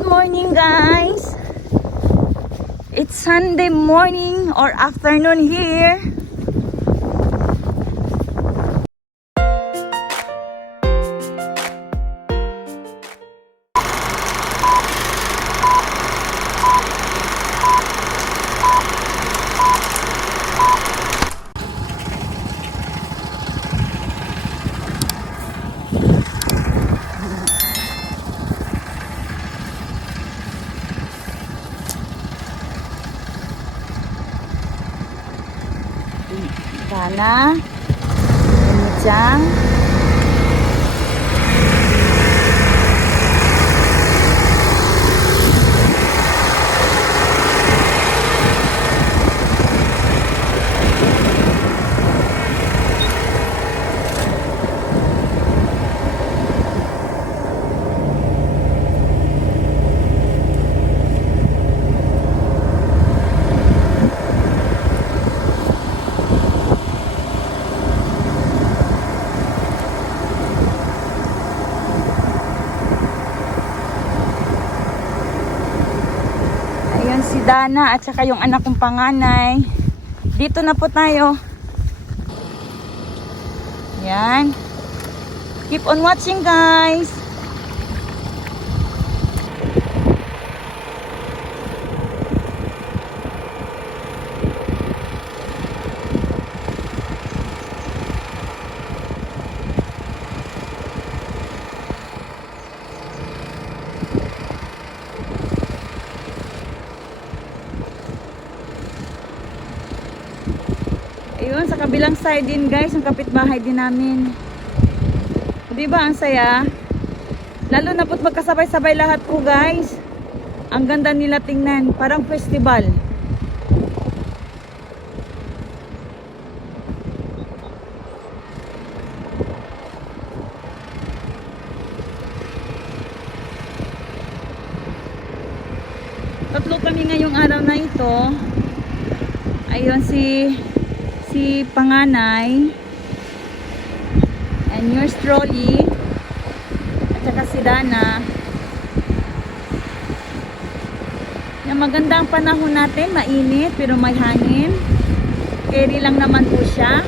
Good morning, guys. It's Sunday morning or afternoon here. Sana Chang. Si Dana at saka yung anak kong panganay. Dito na po tayo. Yan. Keep on watching, guys. Ayun, sa kabilang side din, guys, ang kapitbahay din namin. Di ba ang saya? Lalo na po't magkasabay-sabay lahat ko, guys. Ang ganda nila tingnan, parang festival. Tatlo kami ngayong araw na ito. Ayun si panganay and yours truly at saka si Dana. Yung maganda ang panahon natin, mainit pero may hangin, carry lang naman po siya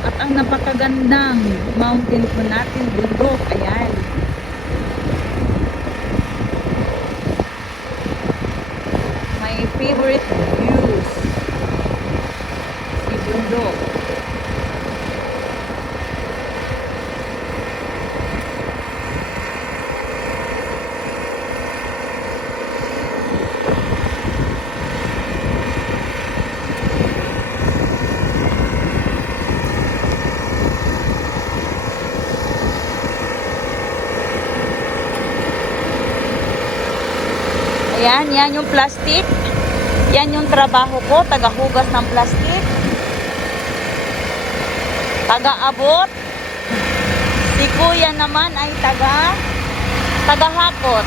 at ang napakagandang mountain po natin, bundok. Ayan, my favorite views, si bundok. Ayan, yan yung plastic. Yan yung trabaho ko, tagahugas ng plastic, taga-abot. Si kuya naman ay tagahakot.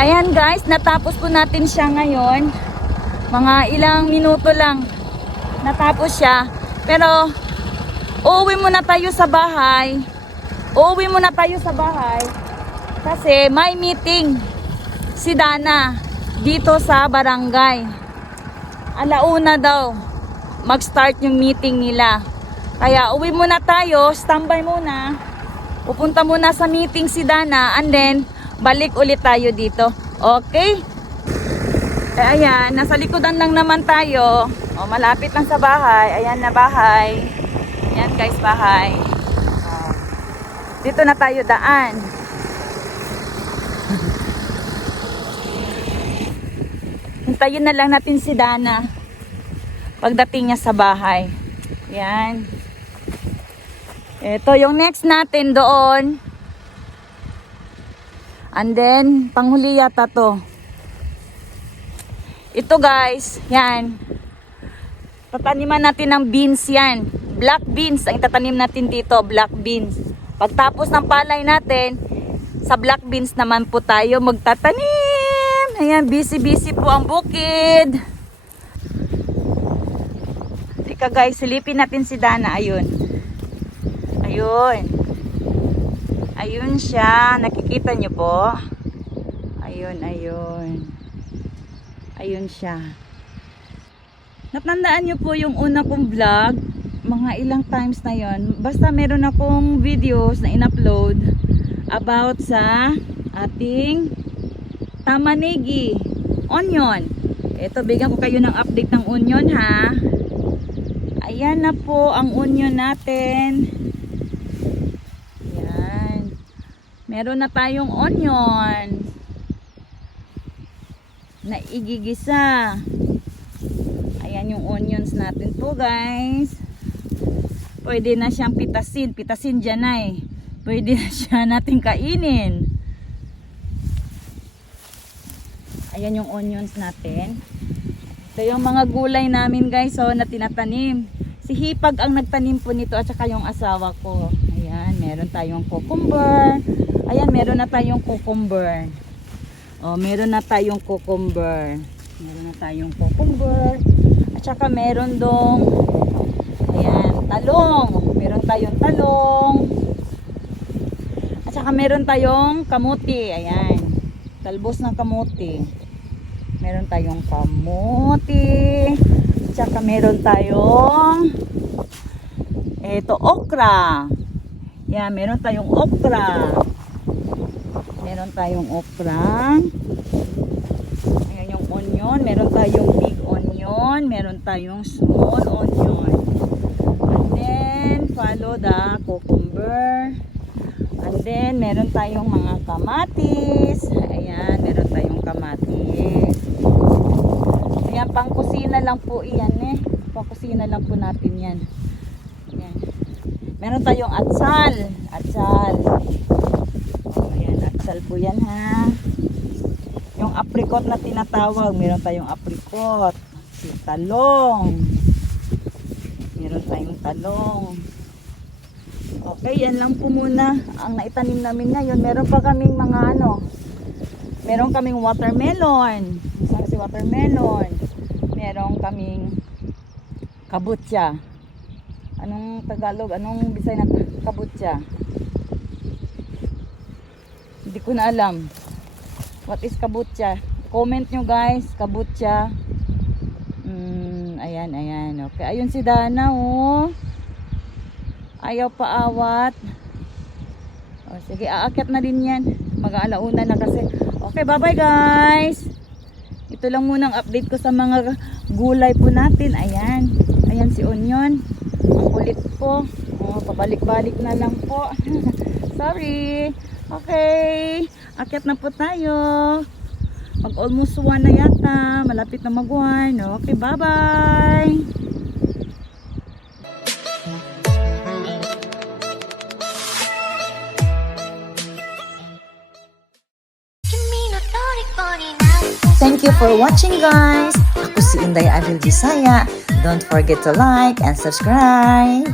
Ayan guys, natapos po natin siya ngayon. Mga ilang minuto lang natapos siya. Pero uuwi muna tayo sa bahay. Kasi may meeting si Dana dito sa barangay. Alauna daw mag-start yung meeting nila. Kaya uwi muna tayo, standby muna. Pupunta muna sa meeting si Dana and then balik ulit tayo dito. Okay? Ayan, nasa likodan lang naman tayo. O, malapit lang sa bahay. Ayan na bahay. Ayan guys, bahay. O, dito na tayo daan. Hintayin na lang natin si Dana pagdating niya sa bahay. Ayan. Ito yung next natin doon. And then, panghuli yata to. Ito guys, yan. Tataniman natin ng beans yan. Black beans ang itatanim natin dito, black beans. Pagtapos ng palay natin, sa black beans naman po tayo magtatanim. Ayan, busy po ang bukid. Tika guys, silipin natin si Dana. Ayun. Ayun. Ayun siya. Nakikita niyo po? Ayun. Ayun siya. Natandaan niyo po yung una kong vlog. Mga ilang times na yon. Basta meron akong videos na in-upload about sa ating tamanigi. Onion. Ito, bigyan ko kayo ng update ng onion ha. Ayan na po ang onion natin. Meron na tayong onion na igigisa. Ayan yung onions natin po guys. Pwede na siyang pitasin. Pitasin dyan ay. Pwede na siya natin kainin. Ayan yung onions natin. Ito yung mga gulay namin guys, so, na tinatanim. Si Hipag ang nagtanim po nito at saka yung asawa ko. Ayan, meron tayong cucumber. Ayan, meron na tayong cucumber. Oh, meron na tayong cucumber. At saka meron dong, ayan, talong. Meron tayong talong. At saka meron tayong kamuti. Ayan, talbos ng kamuti. Meron tayong kamuti. At saka meron tayong, okra. Yan, meron tayong okra. Ayan yung onion. Meron tayong big onion. Meron tayong small onion. And then, follow the cucumber. And then, meron tayong mga kamatis. Ayan, meron tayong kamatis. Ayan, pangkusina lang po iyan eh. Pangkusina lang po natin yan. Ayan. Meron tayong atsal. Atsal po yan ha. Yung apricot na tinatawag, meron tayong apricot. Talong. Meron tayong talong. Okay, yan lang po muna ang naitanim namin ngayon. Meron pa kaming mga meron kaming watermelon. Isang si watermelon. Meron kaming kabutya. Anong Tagalog? Anong Bisay na kabutya? Hindi ko na alam. What is kabutya? Comment nyo guys, kabutya. Ayan. Okay, ayun si Dana oh. Ayaw paawat. O, sige, aakyat na din yan. Mag-aalauna na kasi. Okay, bye-bye guys. Ito lang muna ang update ko sa mga gulay po natin. Ayan si onion. Ang kulit po. Pabalik-balik na lang po. Sorry. Okay. Akyat na po tayo. Mag almost 1 na yata. Malapit na mag-1. Okay, bye-bye. Thank you for watching guys. Ako si Inday Avil Visaya. Don't forget to like and subscribe.